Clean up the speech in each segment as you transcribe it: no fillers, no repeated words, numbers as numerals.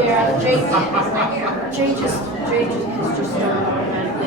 Yeah, Jay has just started automatically.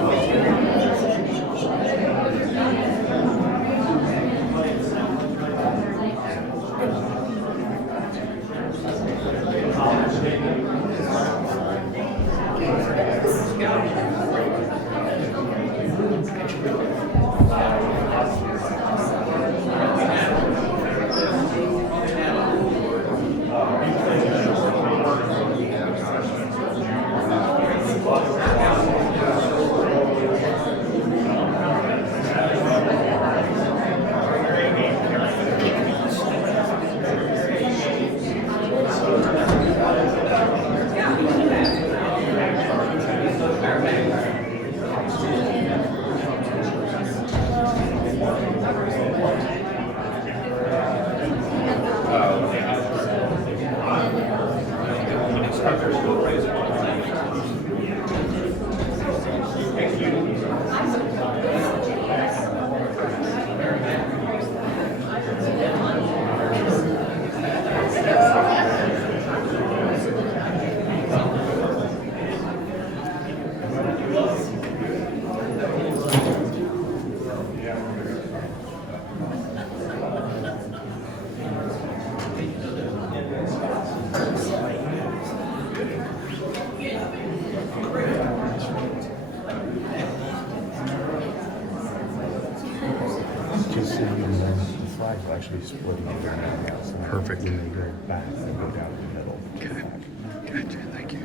Just sitting in the flag will actually split it there now. So Perfect. when they go back, they go down the middle. Okay. Gotcha. Thank you.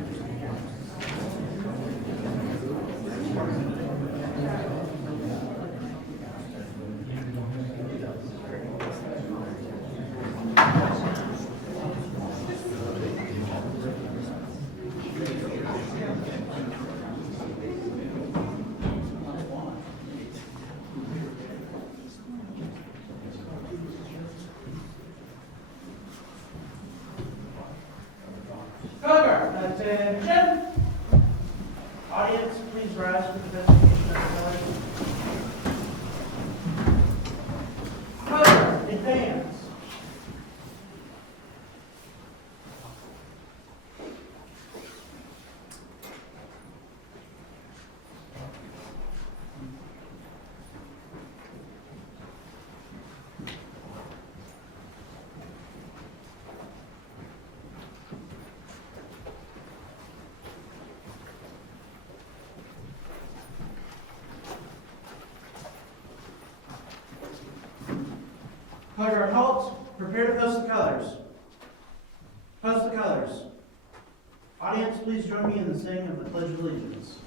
Attention! Audience, please rise for the presentation of the pledge. Color, advance. Color guard, halt. Prepare to post the colors. Post the colors. Audience, please join me in the saying of the Pledge of Allegiance.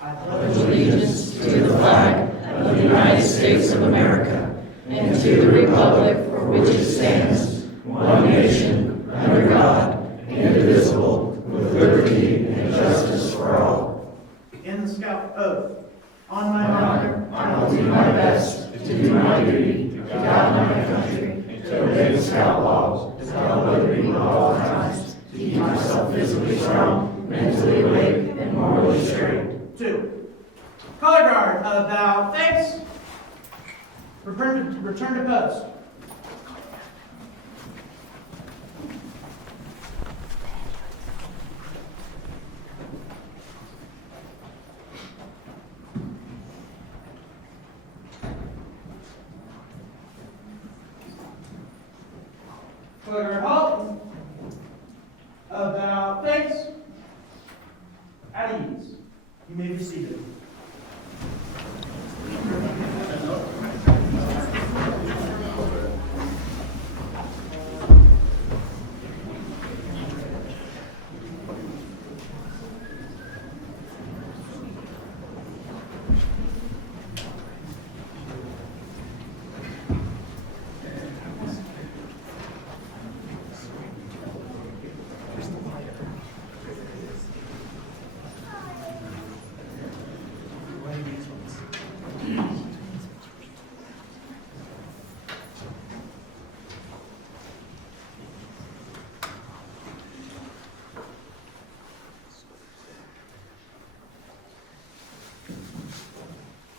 I pledge allegiance to the flag of the United States of America and to the republic for which it stands, one nation, under God, indivisible, with liberty and justice for all. In the Scout oath. On my honor, I will do my best to do my duty, to guide my country, to obey the Scout laws, to follow liberty at all times, to keep myself physically strong, mentally awake, and morally straight. 2. Color guard, about face. Return to post. Color guard, halt. About face. At ease. You may be seated.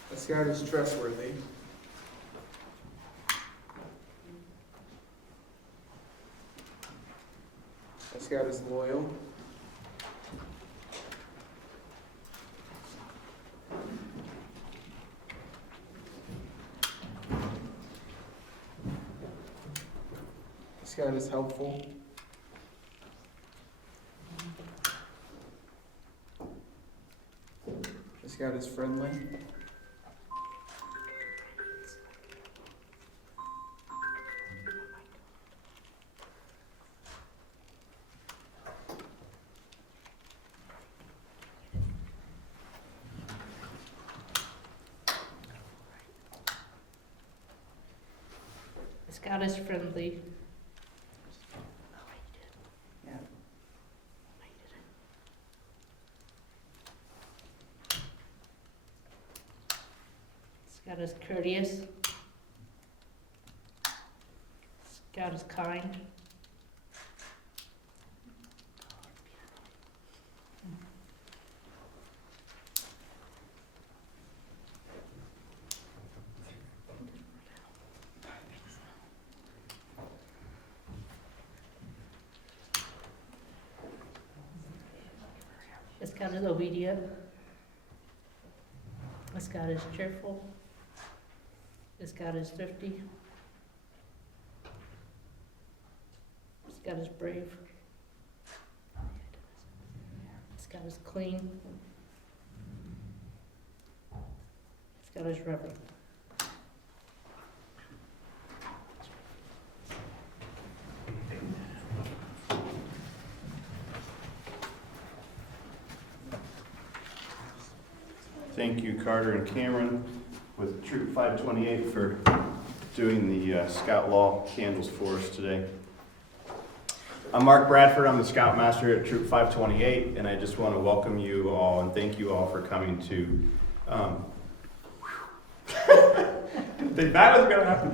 A scout is trustworthy. Scout is loyal. Scout is helpful. The Scout is friendly. The Scout is friendly. Yeah. Scout is courteous. Scout is kind. The Scout is obedient. The Scout is cheerful. The Scout is thrifty. The Scout is brave. The Scout is clean. The Scout is reverent. Thank you, Carter and Cameron with Troop 528 for doing the Scout Law candles for us today. I'm Mark Bradford. I'm the Scoutmaster at Troop 528, and I just want to welcome you all and thank you all for coming to. That was going to happen.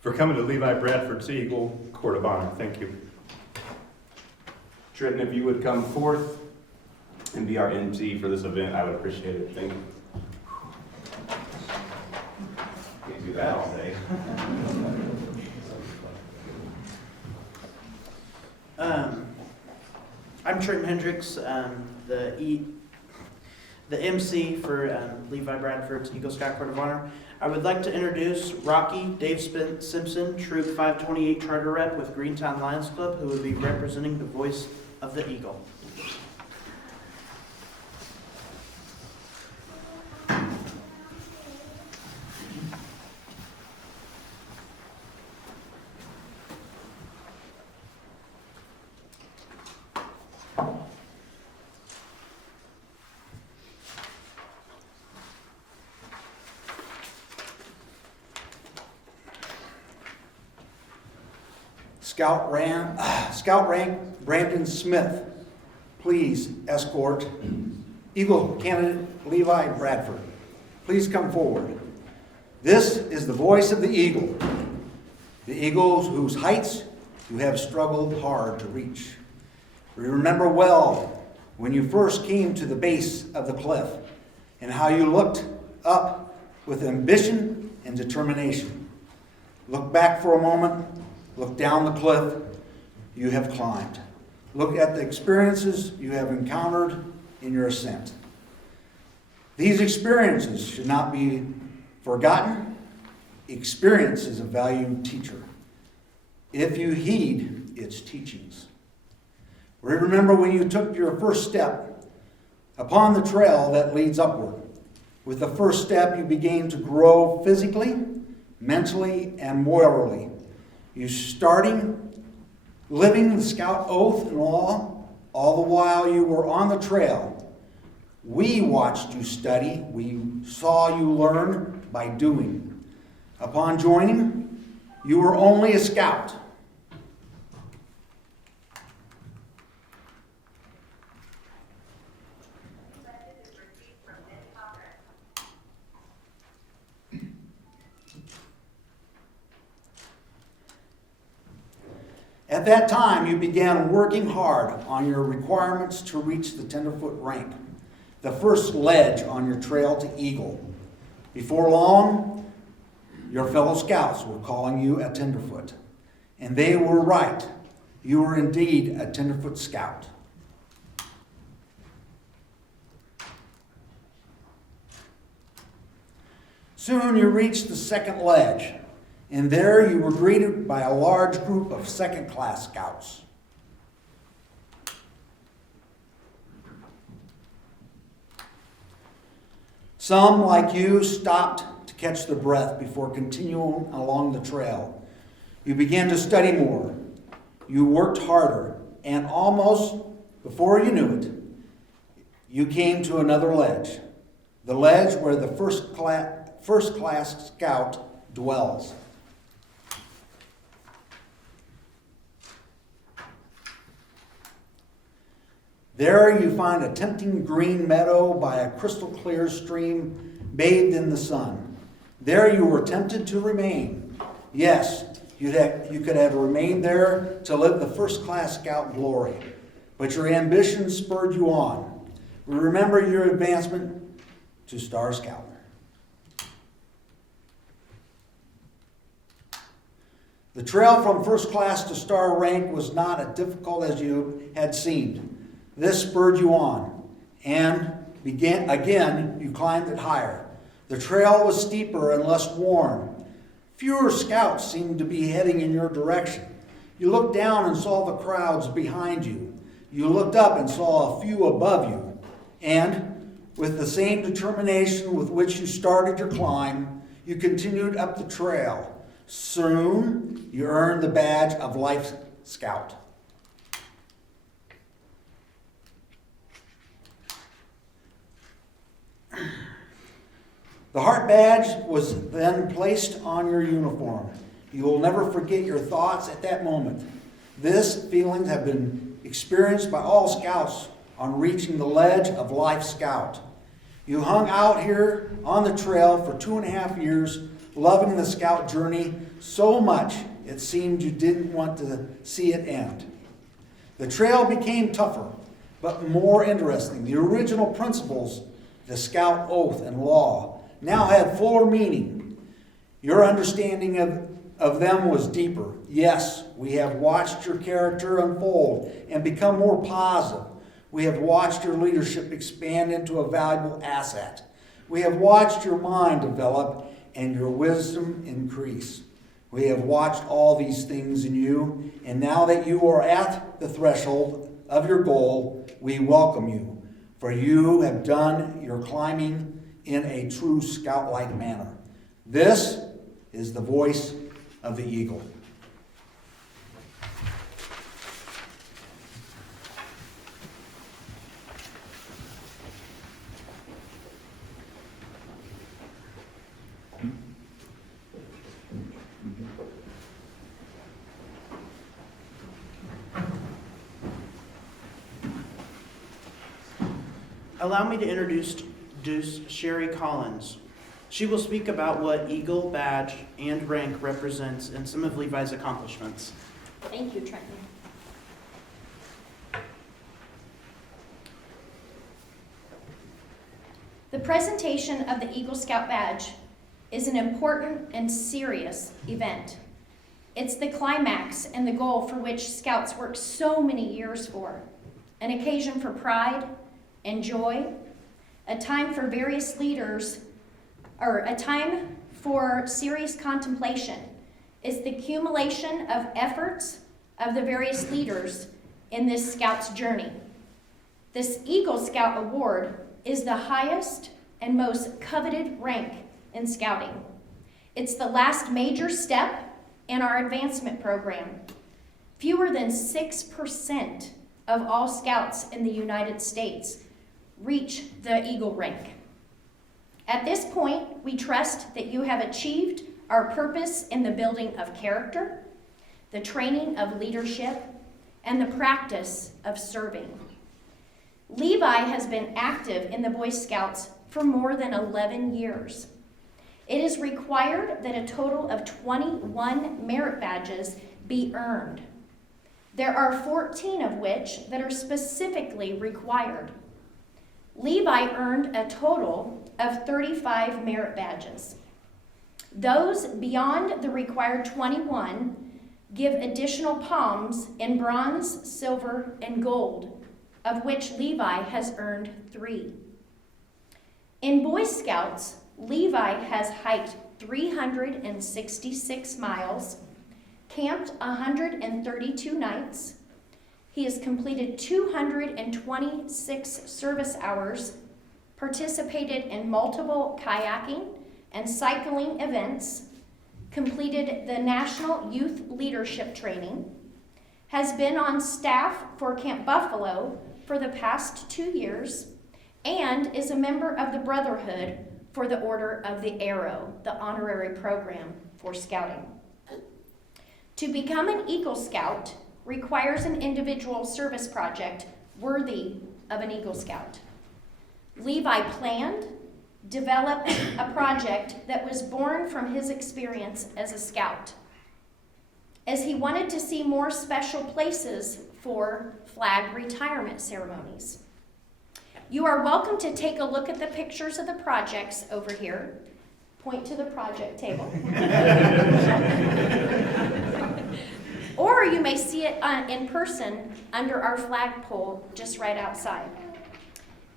For coming to Levi Bradford's Eagle Court of Honor. Thank you. Trenton, if you would come forth and be our MC for this event, I would appreciate it. Thank you. Can't do that all day. I'm Trenton Hendricks, the MC for Levi Bradford's Eagle Scout Court of Honor. I would like to introduce Rocky Dave Simpson, Troop 528 Charter Rep with Greentown Lions Club, who will be representing the voice of the Eagle. Scout Rank Brandon Smith, please escort Eagle candidate Levi Bradford. Please come forward. This is the voice of the Eagle whose heights you have struggled hard to reach. We remember well when you first came to the base of the cliff and how you looked up with ambition and determination. Look back for a moment. Look down the cliff you have climbed. Look at the experiences you have encountered in your ascent. These experiences should not be forgotten. Experience is a valued teacher if you heed its teachings. Remember when you took your first step upon the trail that leads upward. With the first step, you began to grow physically, mentally, and morally. You starting living the Scout oath and law, all the while you were on the trail. We watched you study. We saw you learn by doing. Upon joining, you were only a scout. At that time, you began working hard on your requirements to reach the tenderfoot rank, the first ledge on your trail to Eagle. Before long, Your fellow scouts were calling you a tenderfoot. And they were right. You were indeed a tenderfoot scout. Soon you reached the second ledge, and there you were greeted by a large group of second-class scouts. Some, like you, stopped to catch their breath before continuing along the trail. You began to study more. You worked harder, and almost before you knew it, you came to another ledge, the ledge where the first-class scout dwells. There you find a tempting green meadow by a crystal clear stream bathed in the sun. There you were tempted to remain. Yes, you could have remained there to live the first-class scout glory. But your ambition spurred you on. Remember your advancement to Star Scout. The trail from first class to star rank was not as difficult as you had seemed. This spurred you on, and again you climbed it higher. The trail was steeper and less worn. Fewer scouts seemed to be heading in your direction. You looked down and saw the crowds behind you. You looked up and saw a few above you. And with the same determination with which you started your climb, you continued up the trail. Soon, you earned the badge of Life Scout. The heart badge was then placed on your uniform. You will never forget your thoughts at that moment. This feeling have been experienced by all scouts on reaching the ledge of Life Scout. You hung out here on the trail for 2.5 years, loving the scout journey so much it seemed you didn't want to see it end. The trail became tougher, but more interesting. The original principles, the scout oath and law, now had fuller meaning. Your understanding of them was deeper. Yes, we have watched your character unfold and become more positive. We have watched your leadership expand into a valuable asset. We have watched your mind develop and your wisdom increase. We have watched all these things in you, and now that you are at the threshold of your goal, we welcome you, for you have done your climbing in a true scout-like manner. This is the voice of the eagle. Allow me to introduce Sherry Collins. She will speak about what Eagle, badge, and rank represents and some of Levi's accomplishments. Thank you, Trenton. The presentation of the Eagle Scout badge is an important and serious event. It's the climax and the goal for which Scouts work so many years for, an occasion for pride and joy, a time for various leaders, or a time for serious contemplation. It's the accumulation of efforts of the various leaders in this Scout's journey. This Eagle Scout Award is the highest and most coveted rank in Scouting. It's the last major step in our advancement program. Fewer than 6% of all Scouts in the United States reach the Eagle rank. At this point, we trust that you have achieved our purpose in the building of character, the training of leadership, and the practice of serving. Levi has been active in the Boy Scouts for more than 11 years. It is required that a total of 21 merit badges be earned. There are 14 of which that are specifically required. Levi earned a total of 35 merit badges. Those beyond the required 21 give additional palms in bronze, silver, and gold, of which Levi has earned 3. In Boy Scouts, Levi has hiked 366 miles, camped 132 nights. He has completed 226 service hours, participated in multiple kayaking and cycling events, completed the National Youth Leadership Training, has been on staff for Camp Buffalo for the past 2 years, and is a member of the Brotherhood for the Order of the Arrow, the honorary program for scouting. To become an Eagle Scout requires an individual service project worthy of an Eagle Scout. Levi planned, developed a project that was born from his experience as a scout, as he wanted to see more special places for flag retirement ceremonies. You are welcome to take a look at the pictures of the projects over here. Point to the project table. Or you may see it in person under our flagpole just right outside.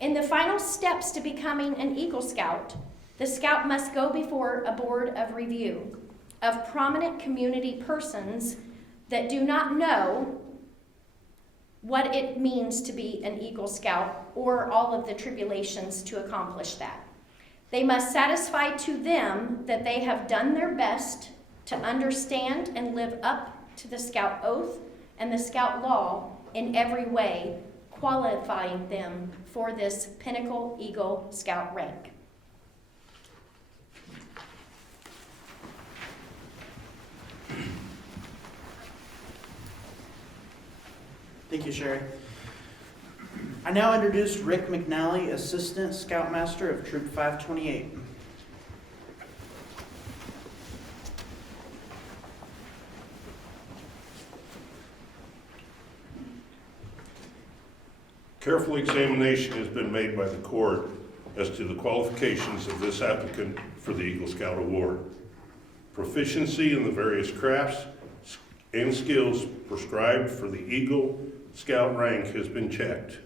In the final steps to becoming an Eagle Scout, the scout must go before a board of review of prominent community persons that do not know what it means to be an Eagle Scout or all of the tribulations to accomplish that. They must satisfy to them that they have done their best to understand and live up to the Scout Oath and the Scout Law in every way, qualifying them for this pinnacle Eagle Scout rank. Thank you, Sherry. I now introduce Rick McNally, Assistant Scoutmaster of Troop 528. Careful examination has been made by the court as to the qualifications of this applicant for the Eagle Scout Award. Proficiency in the various crafts and skills prescribed for the Eagle Scout rank has been checked,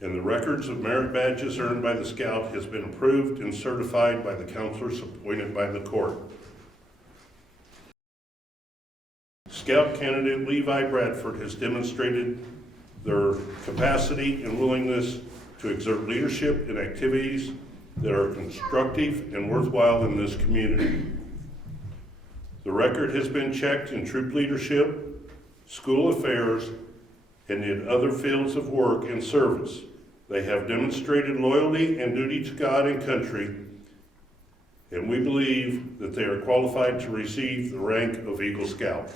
and the records of merit badges earned by the Scout has been approved and certified by the counselors appointed by the court. Scout candidate Levi Bradford has demonstrated their capacity and willingness to exert leadership in activities that are constructive and worthwhile in this community. The record has been checked in troop leadership, school affairs, and in other fields of work and service. They have demonstrated loyalty and duty to God and country, and we believe that they are qualified to receive the rank of Eagle Scout.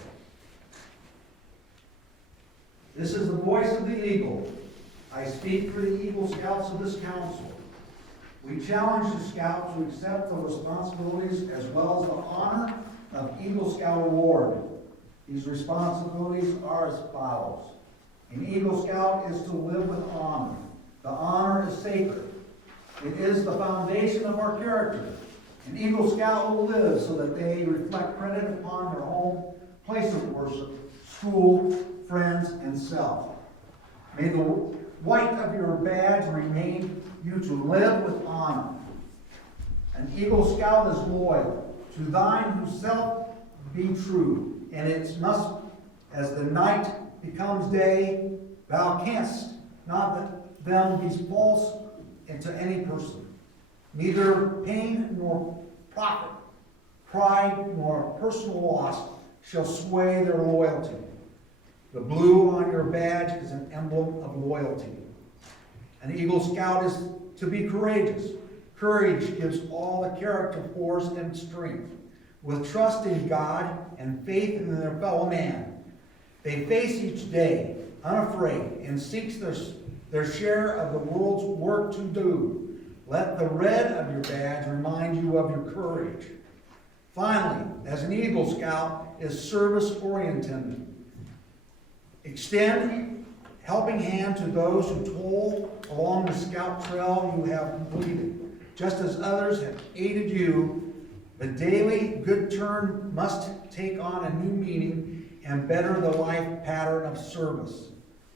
This is the voice of the Eagle. I speak for the Eagle Scouts of this council. We challenge the Scout to accept the responsibilities as well as the honor of Eagle Scout Award. These responsibilities are as follows. An Eagle Scout is to live with honor. The honor is sacred. It is the foundation of our character. An Eagle Scout will live so that they reflect credit upon their home, place of worship, school, friends, and self. May the white of your badge remain you to live with honor. An Eagle Scout is loyal. To thine whose self be true, and it must, as the night becomes day, thou canst not let them be false to any person. Neither pain nor profit, pride nor personal loss shall sway their loyalty. The blue on your badge is an emblem of loyalty. An Eagle Scout is to be courageous. Courage gives all the character, force, and strength. With trust in God and faith in their fellow man, they face each day unafraid and seeks their share of the world's work to do. Let the red of your badge remind you of your courage. Finally, as an Eagle Scout is service-oriented. Extend helping hand to those who toil along the Scout trail you have completed. Just as others have aided you, The daily good turn must take on a new meaning and better the life pattern of service.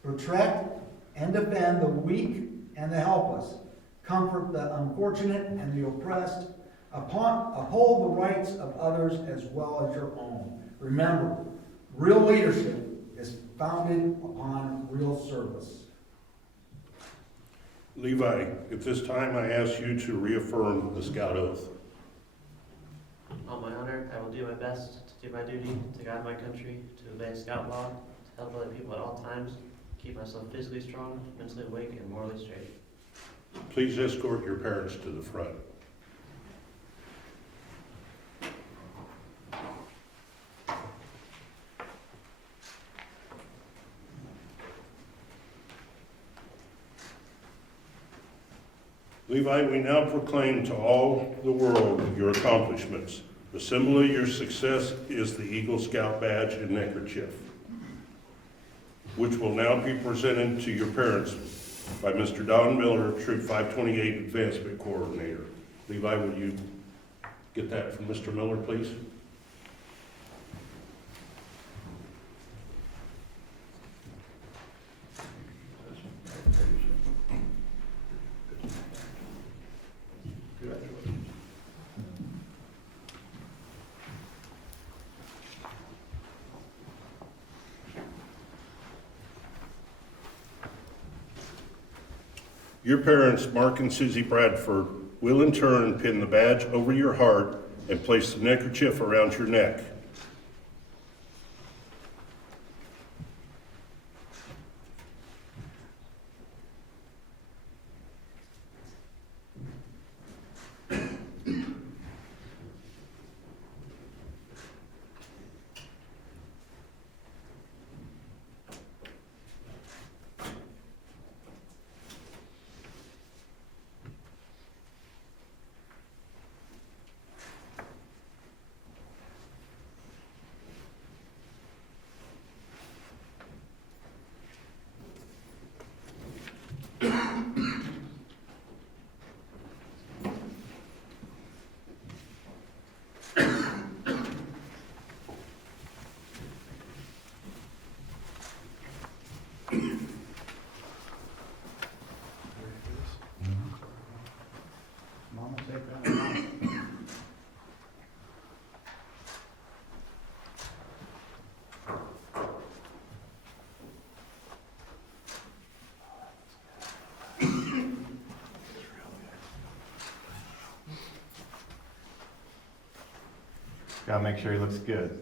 Protect and defend the weak and the helpless. Comfort the unfortunate and the oppressed. Uphold the rights of others as well as your own. Remember, real leadership is founded upon real service. Levi, at this time I ask you to reaffirm the Scout Oath. On my honor, I will do my best to do my duty, to guide my country, to obey Scout law, to help other people at all times, keep myself physically strong, mentally awake, and morally straight. Please escort your parents to the front. Levi, we now proclaim to all the world your accomplishments. The symbol of your success is the Eagle Scout badge and neckerchief, which will now be presented to your parents by Mr. Don Miller, Troop 528 Advancement Coordinator. Levi, would you get that from Mr. Miller, please? Your parents, Mark and Susie Bradford, will in turn pin the badge over your heart and place the neckerchief around your neck. Mama, take that. Gotta make sure he looks good.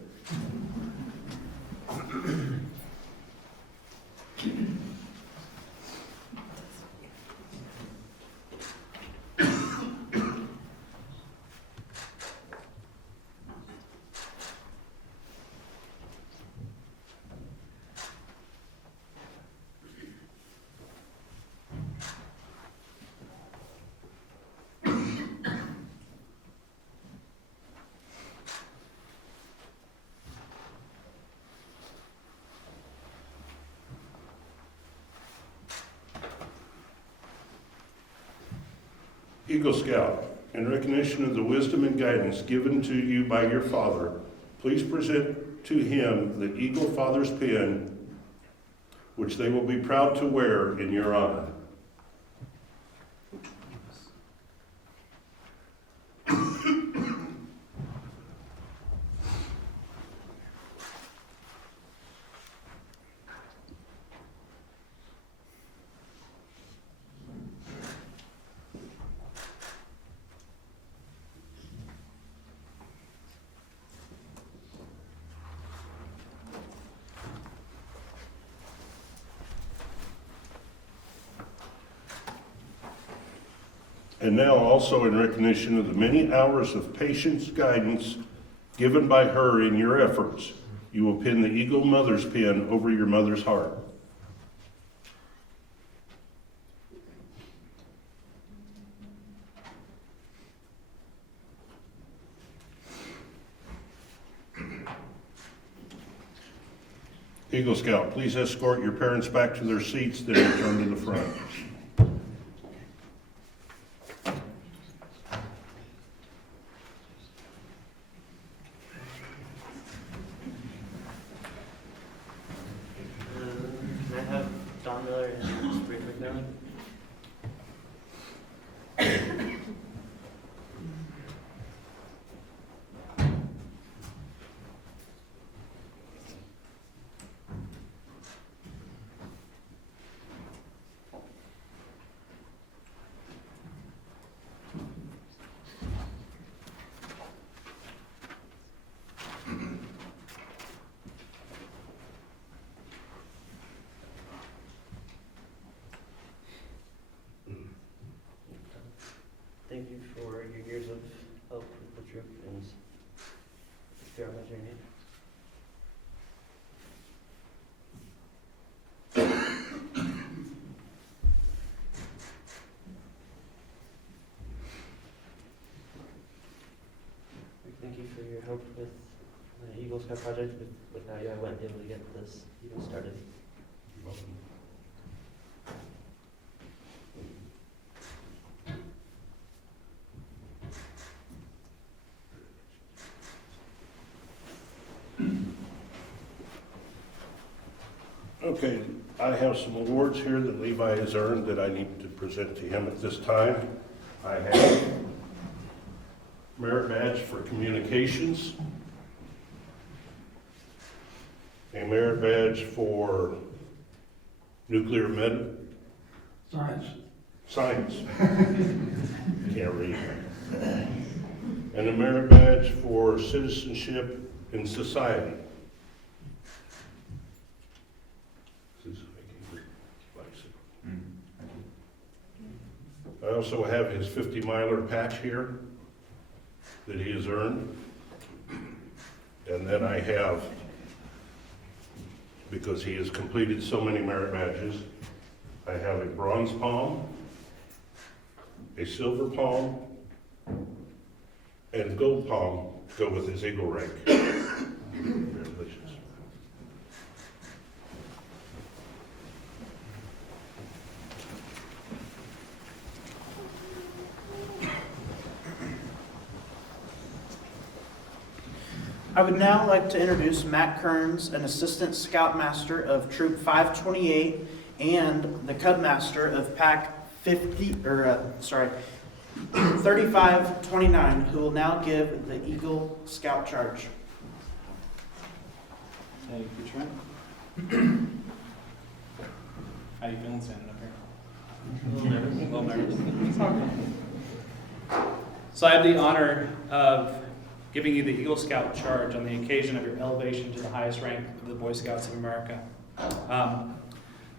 Eagle Scout, in recognition of the wisdom and guidance given to you by your father, please present to him the Eagle Father's pin, which they will be proud to wear in your honor. And now also in recognition of the many hours of patience, guidance given by her in your efforts, you will pin the Eagle Mother's pin over your mother's heart. Eagle Scout, please escort your parents back to their seats, then return to the front. Just pretty quick now. Thank you for your years of help with the troop and throughout my journey. Thank you for your help with the Eagle Scout project. Without you, I wouldn't be able to get this even started. You're welcome. Okay, I have some awards here that Levi has earned that I need to present to him at this time. I have Merit Badge for Communications, a Merit Badge for Nuclear Science. Can't read. And a Merit Badge for Citizenship in Society. I also have his 50-miler patch here that he has earned. And then I have, because he has completed so many merit badges, I have a bronze palm, a silver palm, and gold palm go with his Eagle rank. Congratulations. I would now like to introduce Matt Kearns, an Assistant Scoutmaster of Troop 528 and the Cub Master of Pack 3529, who will now give the Eagle Scout Charge. Thank you, Trent. How you feeling standing up here? A little nervous. So I have the honor of giving you the Eagle Scout Charge on the occasion of your elevation to the highest rank of the Boy Scouts of America.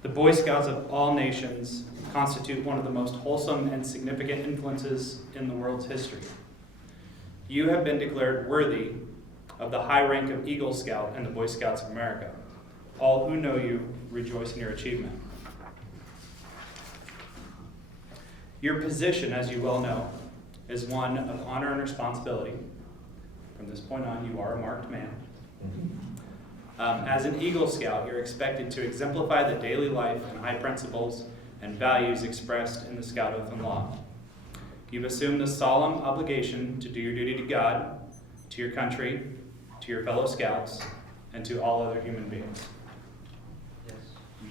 The Boy Scouts of all nations constitute one of the most wholesome and significant influences in the world's history. You have been declared worthy of the high rank of Eagle Scout in the Boy Scouts of America. All who know you rejoice in your achievement. Your position, as you well know, is one of honor and responsibility. From this point on, you are a marked man. As an Eagle Scout, you're expected to exemplify the daily life and high principles and values expressed in the Scout Oath and Law. You've assumed the solemn obligation to do your duty to God, to your country, to your fellow Scouts, and to all other human beings. Yes.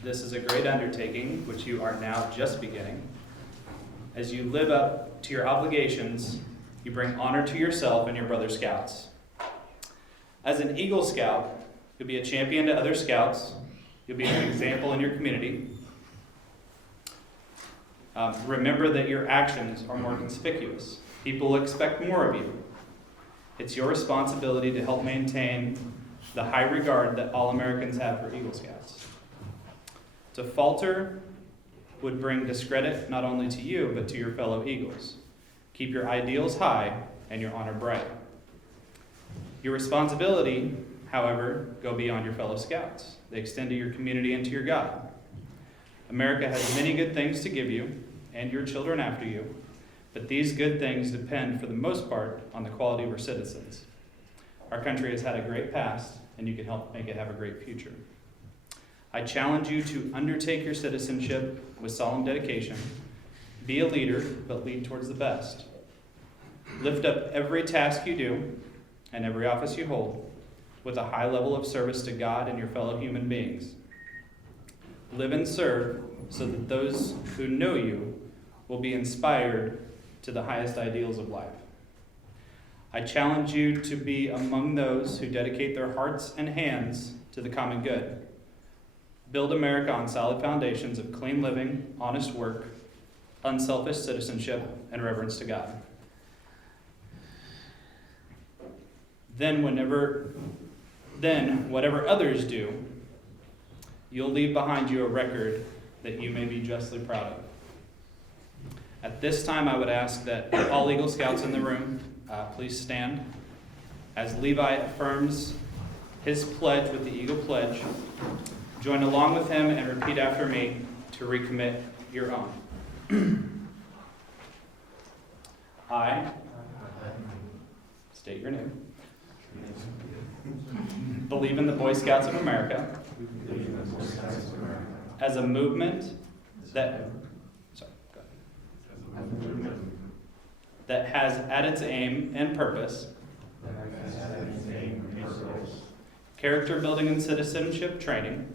This is a great undertaking, which you are now just beginning. As you live up to your obligations, you bring honor to yourself and your brother Scouts. As an Eagle Scout, you'll be a champion to other Scouts. You'll be an example in your community. Remember that your actions are more conspicuous. People will expect more of you. It's your responsibility to help maintain the high regard that all Americans have for Eagle Scouts. To falter would bring discredit not only to you, but to your fellow Eagles. Keep your ideals high and your honor bright. Your responsibility, however, go beyond your fellow Scouts. They extend to your community and to your God. America has many good things to give you and your children after you, but these good things depend, for the most part, on the quality of our citizens. Our country has had a great past, and you can help make it have a great future. I challenge you to undertake your citizenship with solemn dedication. Be a leader, but lead towards the best. Lift up every task you do and every office you hold with a high level of service to God and your fellow human beings. Live and serve so that those who know you will be inspired to the highest ideals of life. I challenge you to be among those who dedicate their hearts and hands to the common good. Build America on solid foundations of clean living, honest work, unselfish citizenship, and reverence to God. Then whatever others do, you'll leave behind you a record that you may be justly proud of. At this time, I would ask that all Eagle Scouts in the room please stand as Levi affirms his pledge with the Eagle Pledge. Join along with him and repeat after me to recommit your own. I state your name. Believe in the Boy Scouts of America as a movement that has at its aim and purpose character building and citizenship training.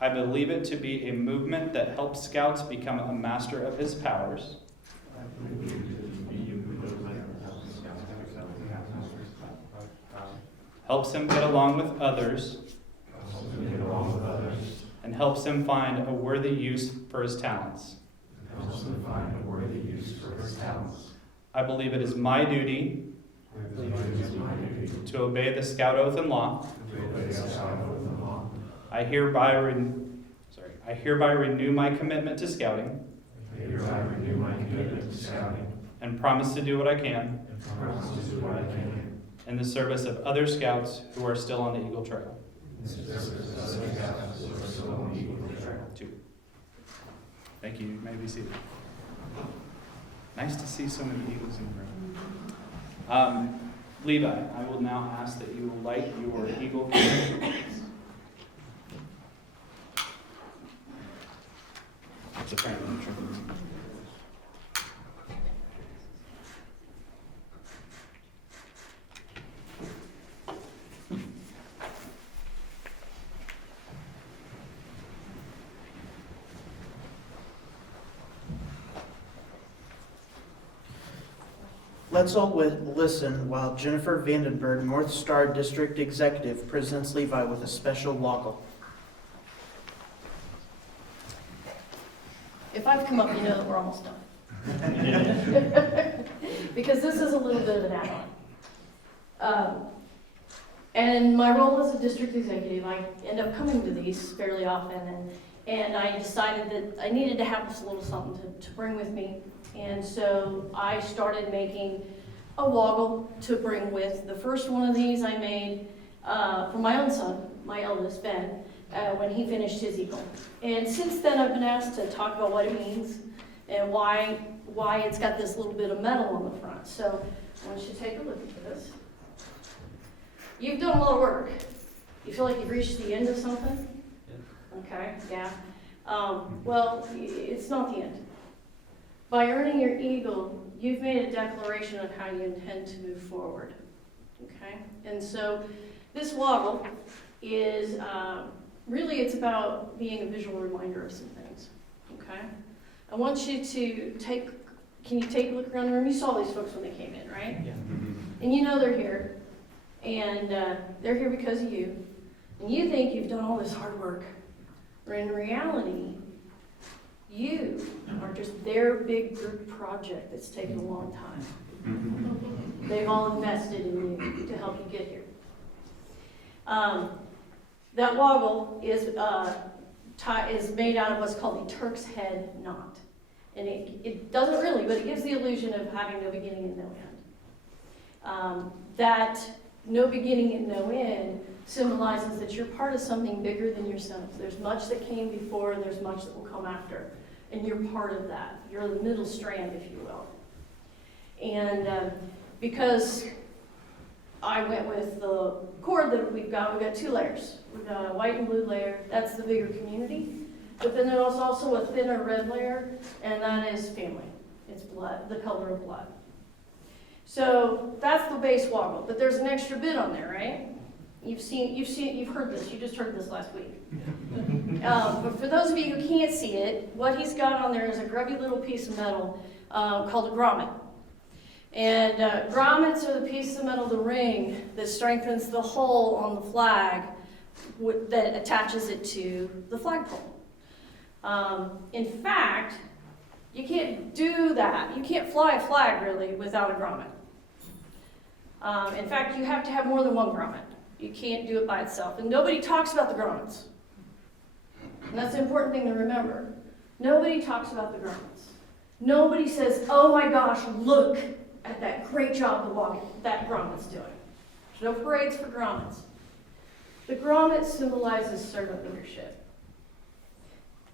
I believe it to be a movement that helps Scouts become a master of his powers. Helps him get along with others. And helps him find a worthy use for his talents. I believe it is my duty to obey the Scout Oath and Law. I hereby renew my commitment to Scouting. And promise to do what I can. In the service of other Scouts who are still on the Eagle Trail. Thank you. You may be seated. Nice to see so many Eagles in the room. Levi, I will now ask that you will light your Eagle candle. It's a family tribute. Let's all listen while Jennifer Vandenberg, North Star District Executive, presents Levi with a special woggle. If I've come up, you know that we're almost done. Because this is a little bit of an add-on. And in my role as a district executive, I end up coming to these fairly often, and I decided that I needed to have this little something to bring with me. And so I started making a woggle to bring with. The first one of these I made for my own son, my eldest, Ben, when he finished his Eagle. And since then I've been asked to talk about what it means and why it's got this little bit of metal on the front. So I want you to take a look at this. You've done a lot of work. You feel like you've reached the end of something? Yeah. Okay, yeah. Well, it's not the end. By earning your Eagle, you've made a declaration of how you intend to move forward, okay? And so this woggle is, really it's about being a visual reminder of some things, okay? I want you to can you take a look around the room? You saw these folks when they came in, right? Yeah. And you know they're here, and they're here because of you. And you think you've done all this hard work, but in reality, you are just their big group project that's taken a long time. They've all invested in you to help you get here. That woggle is made out of what's called a Turk's head knot. And it doesn't really, but it gives the illusion of having no beginning and no end. That no beginning and no end symbolizes that you're part of something bigger than yourself. There's much that came before and there's much that will come after. And you're part of that. You're the middle strand, if you will. And because I went with the cord that we've got two layers. We've got a white and blue layer, that's the bigger community. But then there's also a thinner red layer, and that is family. It's blood, the color of blood. So that's the base woggle, but there's an extra bit on there, right? You've heard this, you just heard this last week. But for those of you who can't see it, what he's got on there is a grubby little piece of metal called a grommet. And grommets are the piece of metal, the ring, that strengthens the hole on the flag that attaches it to the flagpole. In fact, you can't do that. You can't fly a flag, really, without a grommet. In fact, you have to have more than one grommet. You can't do it by itself. And nobody talks about the grommets. And that's an important thing to remember. Nobody talks about the grommets. Nobody says, oh my gosh, look at that great job that grommet's doing. There's no parades for grommets. The grommet symbolizes servant leadership.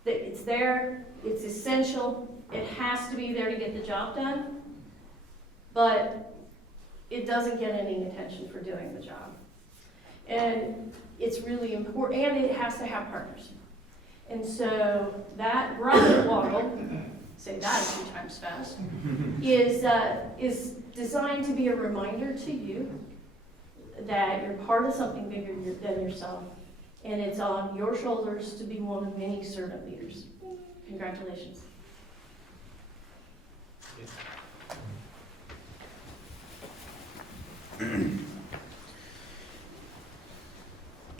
It's there, it's essential, it has to be there to get the job done, but it doesn't get any attention for doing the job. And it's really important, and it has to have partners. And so that grommet waddle, say that a few times fast, is designed to be a reminder to you that you're part of something bigger than yourself, and it's on your shoulders to be one of many servant leaders. Congratulations.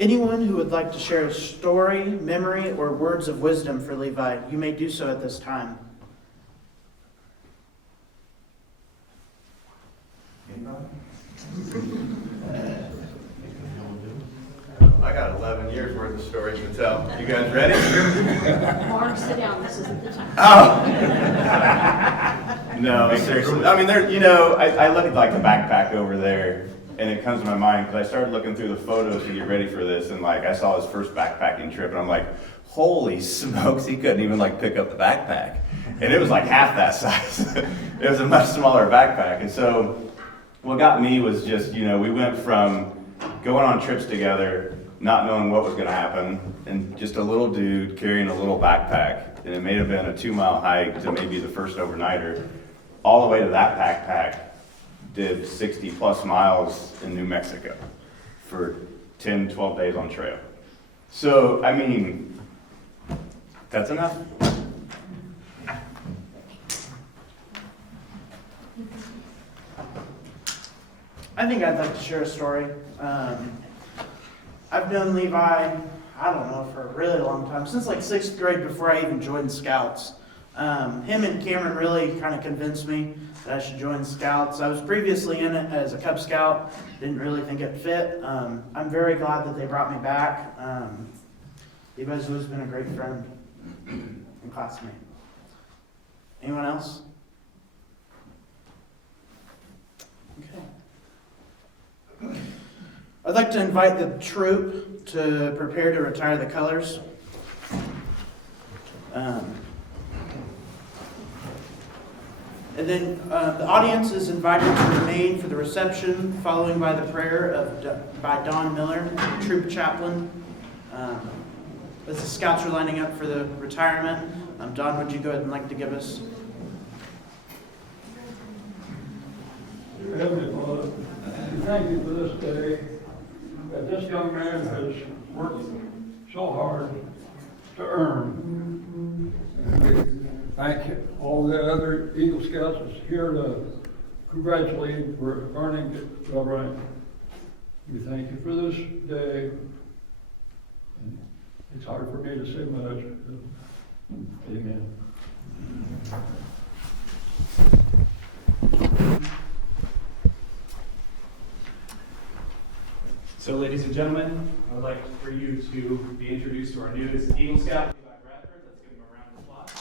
Anyone who would like to share a story, memory, or words of wisdom for Levi, you may do so at this time. I got 11 years worth of stories to tell. You guys ready? Mark, sit down. This isn't the time. Oh! No, seriously. I mean, I look at like the backpack over there, and it comes to my mind because I started looking through the photos to get ready for this, and like I saw his first backpacking trip, and I'm like, holy smokes, he couldn't even like pick up the backpack. And it was like half that size. It was a much smaller backpack. And so what got me was just, we went from going on trips together, not knowing what was going to happen, and just a little dude carrying a little backpack, and it may have been a 2-mile hike to maybe the first overnighter, all the way to that backpack, did 60 plus miles in New Mexico for 10, 12 days on trail. So, I mean, that's enough. I think I'd like to share a story. I've known Levi, I don't know, for a really long time, since like 6th grade before I even joined Scouts. Him and Cameron really kind of convinced me that I should join Scouts. I was previously in it as a Cub Scout, didn't really think it fit. I'm very glad that they brought me back. Levi's always been a great friend and classmate. Anyone else? Okay. I'd like to invite the troop to prepare to retire the colors. And then the audience is invited to remain for the reception, following by the prayer by Don Miller, the troop chaplain. As the scouts are lining up for the retirement, Don, would you go ahead and like to give us? Dear Heavenly Father, we thank you for this day, that this young man has worked so hard to earn. And we thank all the other Eagle Scouts that's here to congratulate him for earning it well right. We thank you for this day. And it's hard for me to say much. Amen. So, ladies and gentlemen, I would like for you to be introduced to our newest Eagle Scout, Levi Bradford. Let's give him a round of applause.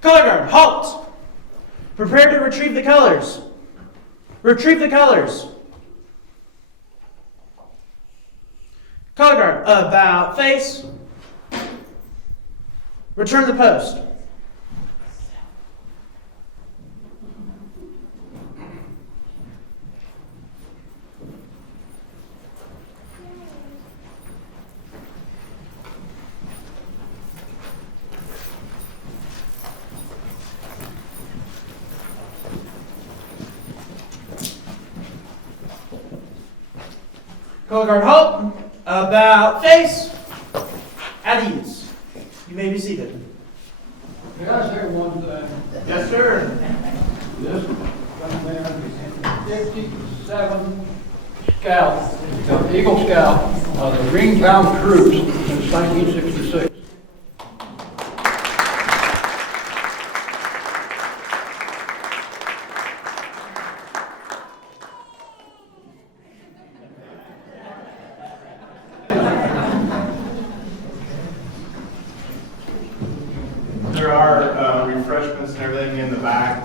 Color guard, halt! Prepare to retrieve the colors. Retrieve the colors. Color guard, about face. Return the post. Color guard, halt. About face. At ease. You may be seated. May I say one thing? Yes, sir. This young man is 57 Scout, Eagle Scout of the Greentown Troops since 1966. There are refreshments and everything in the back.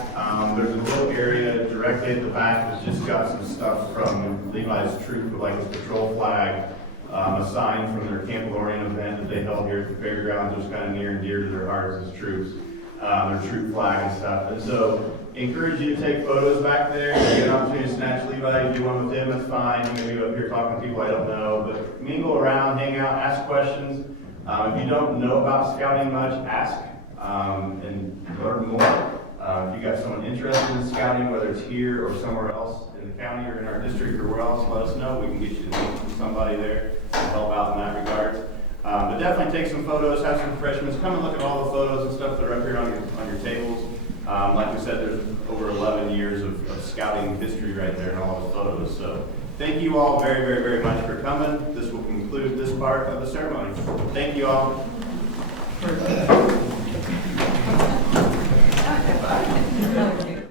There's a little area directly at the back that's just got some stuff from Levi's troop, with like his patrol flag, a sign from their Camp Lorien event that they held here at the fairgrounds, which was kind of near and dear to their hearts as troops, their troop flag and stuff. And so, encourage you to take photos back there. If you get an opportunity to snatch Levi, do one with him, that's fine. You can be up here talking to people I don't know, but mingle around, hang out, ask questions. If you don't know about scouting much, ask. And learn more. If you got someone interested in scouting, whether it's here or somewhere else in the county or in our district or where else, let us know. We can get you to meet somebody there to help out in that regard. But definitely take some photos, have some refreshments. Come and look at all the photos and stuff that are up here on your tables. Like we said, there's over 11 years of scouting history right there in all those photos. So thank you all very, very, very much for coming. This will conclude this part of the ceremony. Thank you all. Thank you.